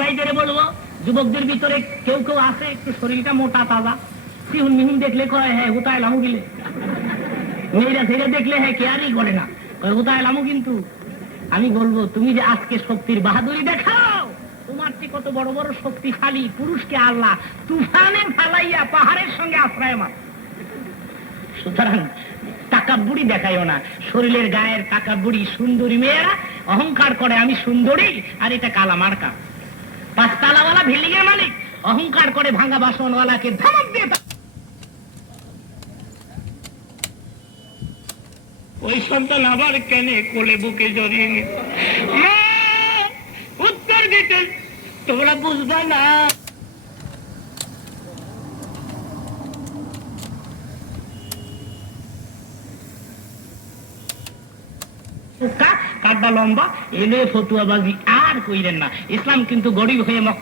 ভাইদের বলব, যুবকদের ভিতরে কেউ কেউ আছে, একটু শরীরটা মোটা তাজা। সিহুন মিহুন দেখলে কয় হ্যাঁ হুতায় লামু গিলে। মেয়েরা থেকে দেখলে হ্যাঁ কেয়ারই করে না। কয় হুতায় লামু কিন্তু। আমি বলব, তুমি যে আজকে শক্তির বাহাদুরি দেখাও, তোমার কত বড় বড় শক্তিশালী পুরুষকে আল্লাহ তুফানে ফালাইয়া পাহাড়ের সঙ্গে আশ্রয় সুতরাং বুড়ি দেখাইও না, শরীরের গায়ের বুড়ি সুন্দরী মেয়েরা, অহংকার করে আমি সুন্দরী, আর এটা কালা মার্কা পাঁচতালাওয়ালা বিল্ডিং মালিক, অহংকার করে ভাঙা বাসনওয়ালাকে ধমক দিয়ে ওই সন্তান আবার কেন কোলে বুকে জড়িয়ে নিল? উত্তর দিতে। তোমরা বুঝবে না। লম্বা, এলে ফতুয়াবাজি আর কইরেন না। ইসলাম কিন্তু গরিব হয়ে মক্কা